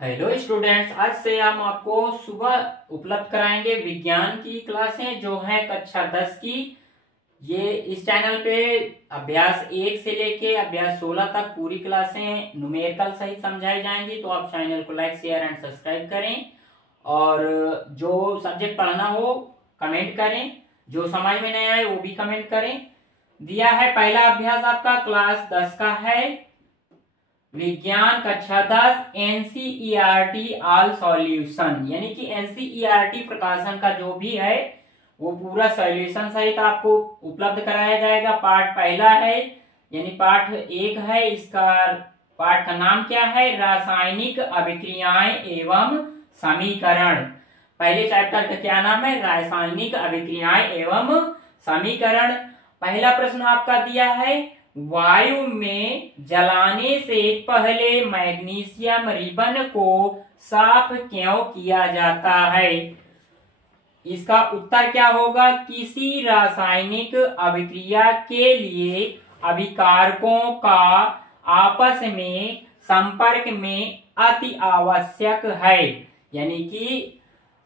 Hello students, आज से हम आपको सुबह उपलब्ध कराएंगे विज्ञान की क्लासें जो है कक्षा 10 की। ये इस चैनल पे अभ्यास 1 से लेके अभ्यास 16 तक पूरी क्लासें न्यूमेरिकल सहित समझाई जाएंगी। तो आप चैनल को लाइक शेयर एंड सब्सक्राइब करें और जो सब्जेक्ट पढ़ना हो कमेंट करें, जो समझ में नहीं आए वो भी कमेंट करें। दिया है पहला अभ्यास आपका क्लास 10 का है, विज्ञान कक्षा 10 एनसीईआरटी ऑल सॉल्यूशन, यानी कि एनसीईआरटी प्रकाशन का जो भी है वो पूरा सॉल्यूशन सहित आपको उपलब्ध कराया जाएगा। पार्ट पहला है यानी पार्ट 1 है। इसका पार्ट का नाम क्या है? रासायनिक अभिक्रियाएं एवं समीकरण। पहले चैप्टर का क्या नाम है? रासायनिक अभिक्रियाएं एवं समीकरण। पहला प्रश्न आपका दिया है, वायु में जलाने से पहले मैग्नीशियम रिबन को साफ क्यों किया जाता है? इसका उत्तर क्या होगा? किसी रासायनिक अभिक्रिया के लिए अभिकारकों का आपस में संपर्क में अति आवश्यक है, यानी कि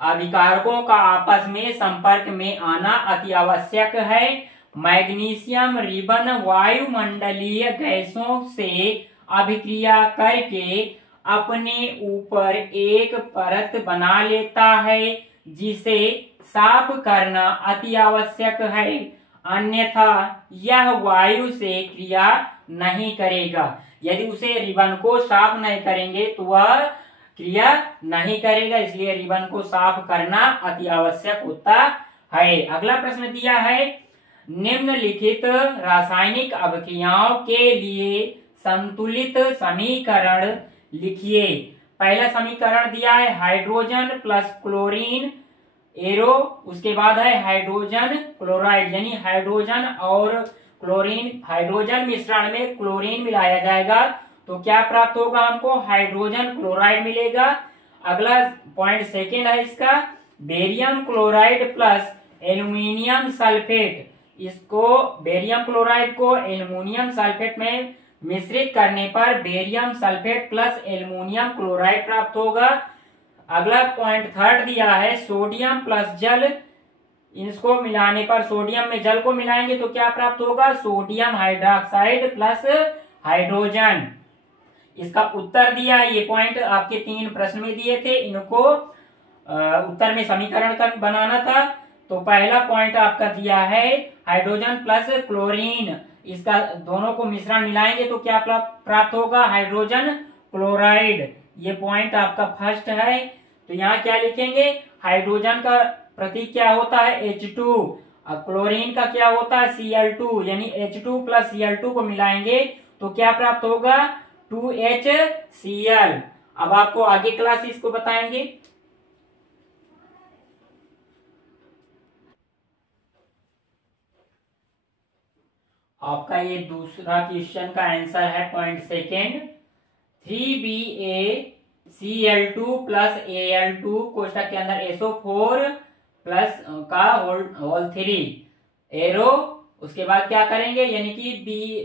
अभिकारकों का आपस में संपर्क में आना अति आवश्यक है। मैग्नीशियम रिबन वायुमंडलीय गैसों से अभिक्रिया करके अपने ऊपर एक परत बना लेता है जिसे साफ करना अति आवश्यक है, अन्यथा यह वायु से क्रिया नहीं करेगा। यदि उसे रिबन को साफ नहीं करेंगे तो वह क्रिया नहीं करेगा, इसलिए रिबन को साफ करना अति आवश्यक होता है। अगला प्रश्न दिया है, निम्नलिखित रासायनिक अभिक्रियाओं के लिए संतुलित समीकरण लिखिए। पहला समीकरण दिया है हाइड्रोजन प्लस क्लोरीन एरो, उसके बाद है हाइड्रोजन क्लोराइड, यानी हाइड्रोजन और क्लोरीन, हाइड्रोजन मिश्रण में क्लोरीन मिलाया जाएगा तो क्या प्राप्त होगा? हमको हाइड्रोजन क्लोराइड मिलेगा। अगला पॉइंट सेकेंड है इसका, barium chloride plus aluminium sulphate. इसको बेरियम क्लोराइड को एल्युमिनियम सल्फेट में मिश्रित करने पर barium sulphate plus aluminium chloride प्राप्त होगा। अगला पॉइंट थर्ड दिया है, सोडियम प्लस जल। इसको मिलाने पर सोडियम में जल को मिलाएंगे तो क्या प्राप्त होगा? Sodium hydroxide plus hydrogen. इसका उत्तर दिया है, ये पॉइंट आपके 3 प्रश्न में दिए थे, इनको उत्तर में समीकरण बनाना था। तो पहला पॉइंट आपका दिया है हाइड्रोजन प्लस क्लोरीन, इसका दोनों को मिश्रण मिलाएंगे तो क्या प्राप्त होगा? Hydrogen chloride. ये पॉइंट आपका फर्स्ट है। तो यहाँ क्या लिखेंगे? हाइड्रोजन का प्रतीक क्या होता है? H2। अब क्लोरीन का क्या होता है? Cl2, यानी H2 प्लस Cl2 को मिलाएंगे तो क्या प्राप्त होगा? 2HCl। अब आपको आगे क्लास इसको बताएंगे। आपका ये दूसरा क्वेश्चन का आंसर है point second, 3BaCl2 plus Al2 कोष्टक के अंदर SO4 प्लस का होल 3 एरो। उसके बाद क्या करेंगे? यानी कि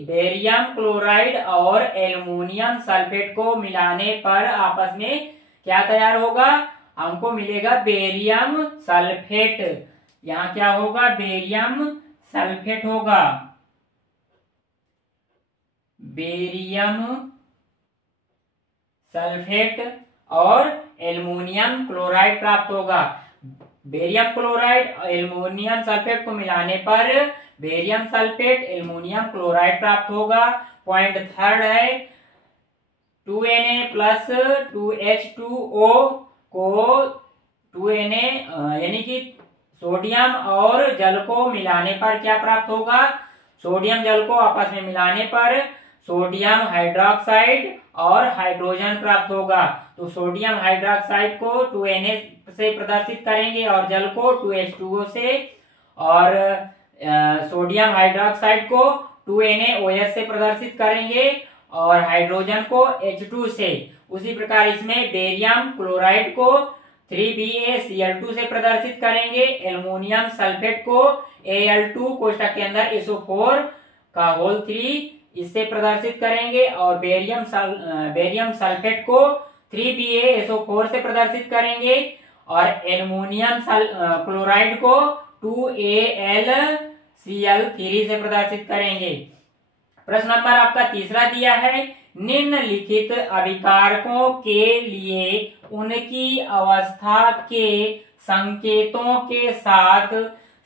बेरियम क्लोराइड और एल्युमिनियम सल्फेट को मिलाने पर आपस में क्या तैयार होगा? हमको मिलेगा बेरियम सल्फेट। यहाँ क्या होगा? बेरियम सल्फेट होगा, बेरियम सल्फेट और एल्युमिनियम क्लोराइड प्राप्त होगा। बेरियम क्लोराइड और एल्युमिनियम सल्फेट को मिलाने पर बेरियम सल्फेट एल्युमिनियम क्लोराइड प्राप्त होगा। पॉइंट थर्ड है, 2Na प्लस 2H2O को 2Na यानी कि सोडियम और जल को मिलाने पर क्या प्राप्त होगा? सोडियम जल को आपस में मिलाने पर सोडियम हाइड्रोक्साइड और हाइड्रोजन प्राप्त होगा। तो सोडियम हाइड्रोक्साइड को 2Na से प्रदर्शित करेंगे और जल को 2H2O से, और सोडियम हाइड्रोक्साइड को 2NaOH से प्रदर्शित करेंगे और हाइड्रोजन को H2 से। उसी प्रकार इसमें बेरियम क्लोराइड को 3BaCl2 से प्रदर्शित करेंगे, एल्युमिनियम सल्फेट को Al2 कोष्टक के अंदर SO4 का होल 3 इससे प्रदर्शित करेंगे और बेरियम सल्फेट को 3BaSO4 से प्रदर्शित करेंगे और एल्युमिनियम क्लोराइड को 2AlCl3 से प्रदर्शित करेंगे। प्रश्न नंबर आपका तीसरा दिया है, निम्नलिखित अभिकारकों के लिए उनकी अवस्था के संकेतों के साथ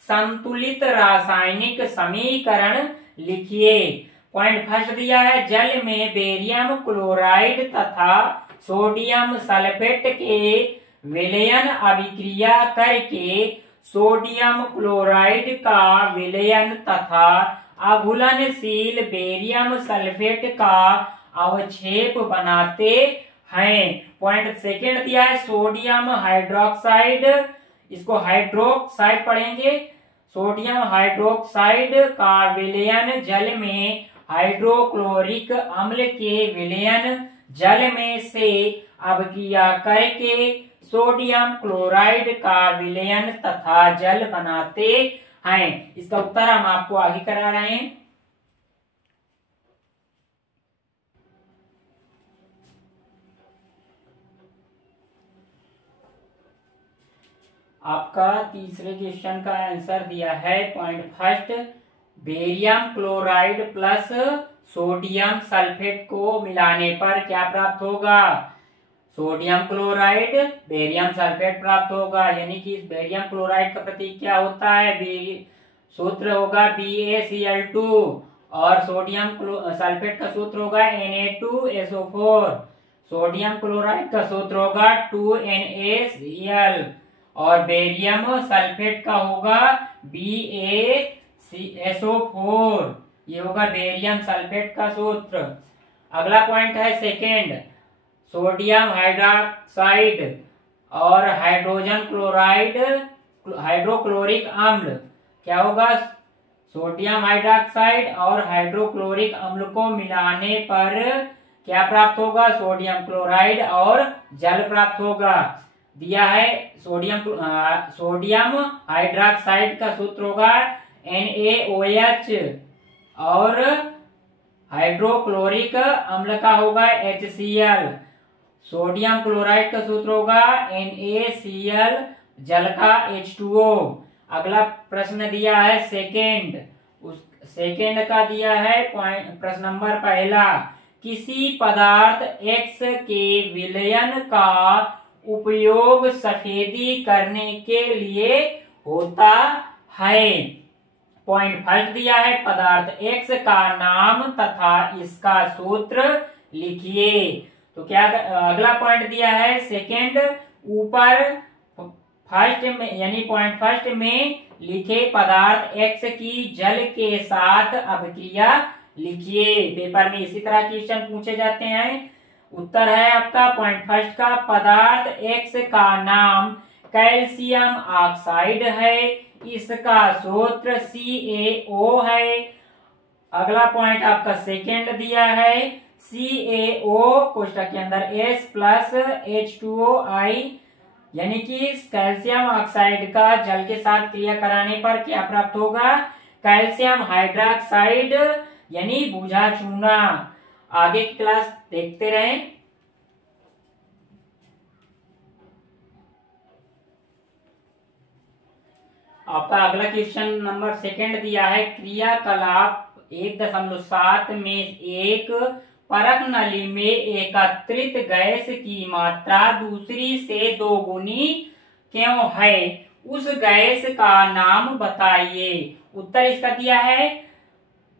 संतुलित रासायनिक समीकरण लिखिए। पॉइंट फर्स्ट दिया है, जल में बेरियम क्लोराइड तथा सोडियम सल्फेट के विलयन अभिक्रिया करके सोडियम क्लोराइड का विलयन तथा अघुलनशील बेरियम सल्फेट का अवक्षेप बनाते हैं। पॉइंट सेकेंड दिया है, सोडियम हाइड्रोक्साइड, इसको हाइड्रोक्साइड पढ़ेंगे, सोडियम हाइड्रोक्साइड का विलयन जल में हाइड्रोक्लोरिक अम्ल के विलयन जल में से अभिक्रिया करके सोडियम क्लोराइड का विलयन तथा जल बनाते हैं। इसका उत्तर हम आपको आगे करा रहे हैं। आपका तीसरे क्वेश्चन का आंसर दिया है, point first, barium chloride plus sodium sulphate को मिलाने पर क्या प्राप्त होगा? सोडियम क्लोराइड बेरियम सल्फेट प्राप्त होगा। यानी कि इस बेरियम क्लोराइड का प्रतीक क्या होता है? सूत्र होगा BaCl2 और सोडियम सल्फेट का सूत्र होगा Na2SO4। सोडियम क्लोराइड का सूत्र होगा 2NaCl और बेरियम सल्फेट का होगा BaSO4। ये होगा बेरियम सल्फेट का सूत्र। अगला पॉइंट है सेकेंड, सोडियम हाइड्रोक्साइड और हाइड्रोजन क्लोराइड हाइड्रोक्लोरिक अम्ल क्या होगा? सोडियम हाइड्रोक्साइड और हाइड्रोक्लोरिक अम्ल को मिलाने पर क्या प्राप्त होगा? सोडियम क्लोराइड और जल प्राप्त होगा। दिया है सोडियम हाइड्रोक्साइड का सूत्र होगा NaOH और हाइड्रोक्लोरिक अम्ल का होगा HCl। सोडियम क्लोराइड का सूत्र होगा NaCl, जल का H2O। अगला प्रश्न दिया है सेकेंड, उस सेकेंड का दिया है प्रश्न नंबर पहला, किसी पदार्थ X के विलयन का उपयोग सफेदी करने के लिए होता है। पॉइंट फर्स्ट दिया है, पदार्थ X का नाम तथा इसका सूत्र लिखिए। तो क्या अगला पॉइंट दिया है सेकेंड, ऊपर फर्स्ट में यानी पॉइंट फर्स्ट में लिखे पदार्थ X की जल के साथ अभिक्रिया लिखिए। पेपर में इसी तरह क्वेश्चन पूछे जाते हैं। उत्तर है आपका पॉइंट फर्स्ट का, पदार्थ X का नाम कैल्शियम ऑक्साइड है, इसका सूत्र CaO है। अगला पॉइंट आपका सेकेंड दिया है, CaO कोष्ठक के अंदर S प्लस H2OI, यानी कि कैल्शियम ऑक्साइड का जल के साथ क्रिया कराने पर क्या प्राप्त होगा? कैल्शियम हाइड्रोक्साइड यानी बुझा चूना। आगे की क्लास देखते रहें। आपका अगला क्वेश्चन नंबर सेकंड दिया है, क्रियाकलाप 1.7 में एक परख नली में एकत्रित गैस की मात्रा दूसरी से 2 गुनी क्यों है? उस गैस का नाम बताइए। उत्तर इसका दिया है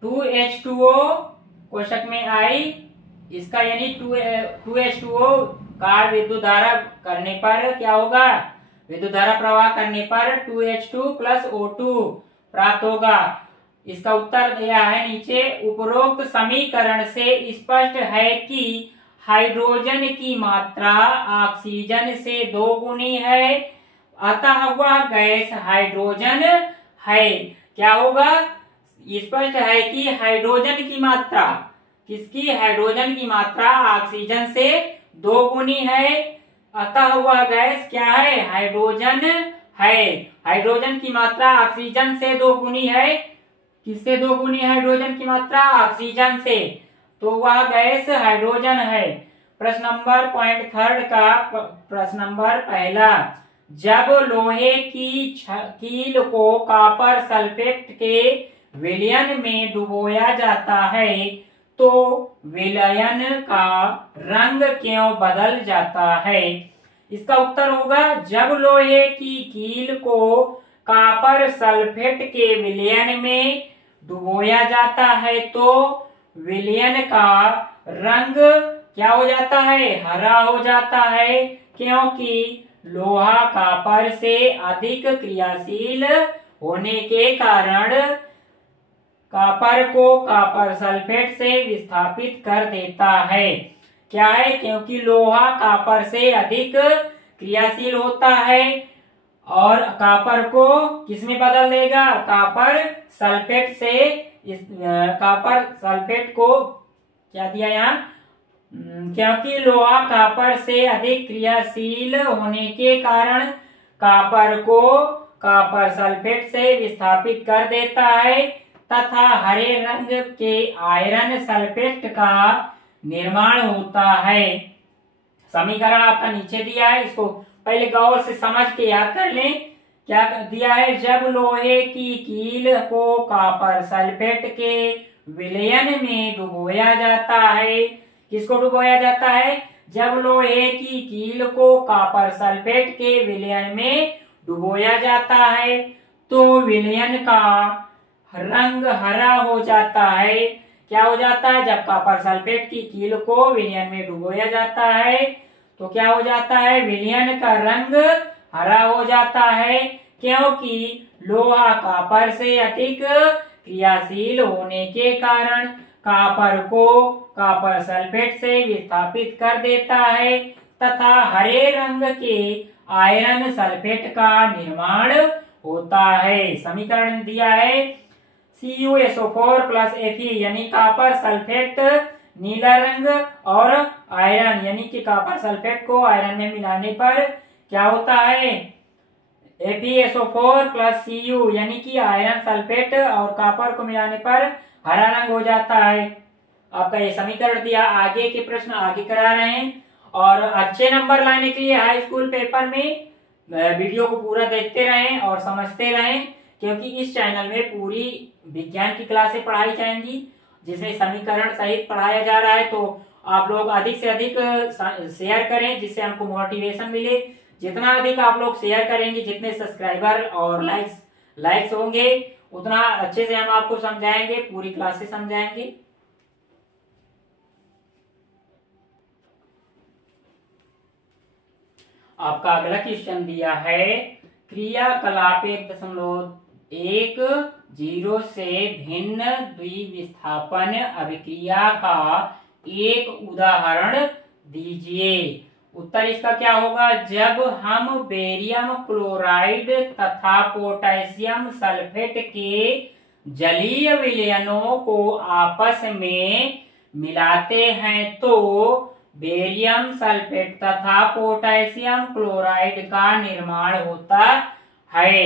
2H2O कोष्ठक में I, इसका यानी 2H2O का विद्युत धारा करने पर क्या होगा? विद्युत धारा प्रवाह करने पर 2H2 प्लस O2 प्राप्त होगा। इसका उत्तर दिया है नीचे, उपरोक्त समीकरण से स्पष्ट है कि हाइड्रोजन की मात्रा ऑक्सीजन से 2 गुनी है, अतः वह गैस हाइड्रोजन है। क्या होगा? स्पष्ट है कि हाइड्रोजन की मात्रा, किसकी? हाइड्रोजन की मात्रा ऑक्सीजन से 2 गुनी है, अतः वह गैस क्या है? हाइड्रोजन है। हाइड्रोजन की मात्रा ऑक्सीजन से 2 गुनी है। किससे 2 गुनी हाइड्रोजन की मात्रा? ऑक्सीजन से। तो वह गैस हाइड्रोजन है। प्रश्न नंबर पॉइंट थर्ड का प्रश्न नंबर पहला, जब लोहे की कील को कॉपर सल्फेट के विलयन में डुबोया जाता है तो विलयन का रंग क्यों बदल जाता है? इसका उत्तर होगा, जब लोहे की कील को कॉपर सल्फेट के विलयन में डुबोया जाता है तो विलयन का रंग क्या हो जाता है? हरा हो जाता है, क्योंकि लोहा कॉपर से अधिक क्रियाशील होने के कारण कॉपर को कॉपर सल्फेट से विस्थापित कर देता है। क्या है? क्योंकि लोहा कॉपर से अधिक क्रियाशील होता है और कॉपर को किसमें बदल देगा? कॉपर सल्फेट से। इस कॉपर सल्फेट को क्या दिया यहाँ? क्योंकि लोहा कॉपर से अधिक क्रियाशील होने के कारण कॉपर को कॉपर सल्फेट से विस्थापित कर देता है तथा हरे रंग के आयरन सल्फेट का निर्माण होता है। समीकरण आपका नीचे दिया है, इसको पहले गौर से समझ के याद कर लें। क्या दिया है? जब लोहे की कील को कॉपर सल्फेट के विलयन में डुबोया जाता है। किसको डुबोया जाता है? जब लोहे की कील को कॉपर सल्फेट के विलयन में डुबोया जाता है तो विलयन का रंग हरा हो जाता है। क्या हो जाता है? जब कॉपर सल्फेट की कील को विलयन में डुबोया जाता है तो क्या हो जाता है? विलयन का रंग हरा हो जाता है, क्योंकि लोहा कॉपर से अधिक क्रियाशील होने के कारण कॉपर को कॉपर सल्फेट से विस्थापित कर देता है तथा हरे रंग के आयरन सल्फेट का निर्माण होता है। समीकरण दिया है CuSO4 प्लस Fe यानी कॉपर सल्फेट नीला रंग और आयरन यानी कि कॉपर सल्फेट को आयरन में मिलाने पर क्या होता है? FeSO4 प्लस Cu यानी कि आयरन सल्फेट और कॉपर को मिलाने पर हरा रंग हो जाता है। आपका ये समीकरण दिया। आगे के प्रश्न आगे करा रहे हैं और अच्छे नंबर लाने के लिए हाई स्कूल पेपर में वीडियो को पूरा देखते रहें और समझते रहें, क्योंकि इस चैनल में पूरी विज्ञान की क्लासें पढ़ाई जाएंगी जिसमें समीकरण सहित पढ़ाया जा रहा है। तो आप लोग अधिक से अधिक शेयर करें जिससे हमको मोटिवेशन मिले। जितना अधिक आप लोग शेयर करेंगे, जितने सब्सक्राइबर और लाइक्स होंगे, उतना अच्छे से हम आपको समझाएंगे, पूरी क्लासेस समझाएंगे। आपका अगला क्वेश्चन दिया है, क्रियाकलाप 1.10 से भिन्न द्विविस्थापन अभिक्रिया का एक उदाहरण दीजिए। उत्तर इसका क्या होगा? जब हम बेरियम क्लोराइड तथा पोटेशियम सल्फेट के जलीय विलयनों को आपस में मिलाते हैं तो बेरियम सल्फेट तथा पोटेशियम क्लोराइड का निर्माण होता है।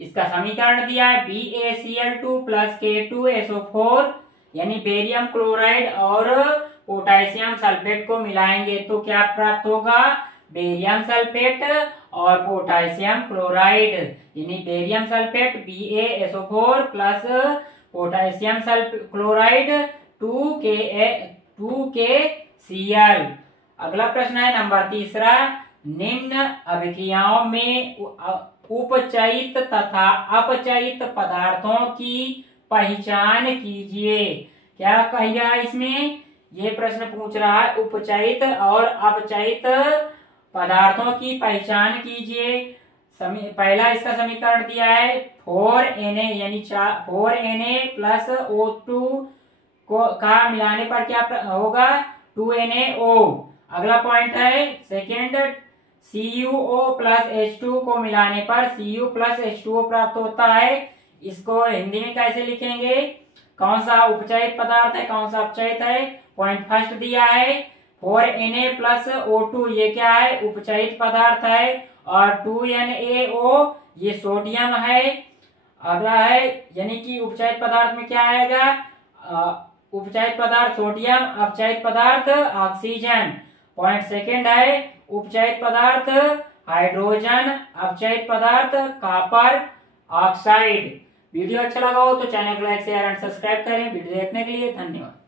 इसका समीकरण दिया है BaCl2 प्लस K2SO4 यानी बेरियम क्लोराइड और पोटेशियम सल्फेट को मिलाएंगे तो क्या प्राप्त होगा? बेरियम सल्फेट और पोटेशियम क्लोराइड यानी barium sulphate BaSO4 plus potassium chloride 2KCl। अगला प्रश्न है नंबर तीसरा, निम्न अभिक्रियाओं में उपचयित तथा अपचयित पदार्थों की पहचान कीजिए। क्या कहिएगा इसमें? ये प्रश्न पूछ रहा है उपचयित और अपचयित पदार्थों की पहचान कीजिए। पहला इसका समीकरण दिया है 4Na यानी 4Na प्लस O2 को का मिलाने पर क्या होगा? 2NaO। अगला पॉइंट है सेकेंड, CuO प्लस H2 को मिलाने पर Cu प्लस H2O प्राप्त होता है। इसको हिंदी में कैसे लिखेंगे? कौन सा उपचयित पदार्थ है, कौन सा अपचयित है? पॉइंट फर्स्ट दिया है 4Na प्लस O2, ये क्या है? उपचयित पदार्थ है। और 2NaO ये सोडियम है। अगला है यानी कि उपचयित पदार्थ में क्या आएगा? उपचयित पदार्थ सोडियम, अपचयित पदार्थ ऑक्सीजन। पॉइंट सेकेंड है उपचयित पदार्थ हाइड्रोजन, अपचयित पदार्थ कॉपर ऑक्साइड। वीडियो अच्छा लगा हो तो चैनल को लाइक शेयर एंड सब्सक्राइब करें। वीडियो देखने के लिए धन्यवाद।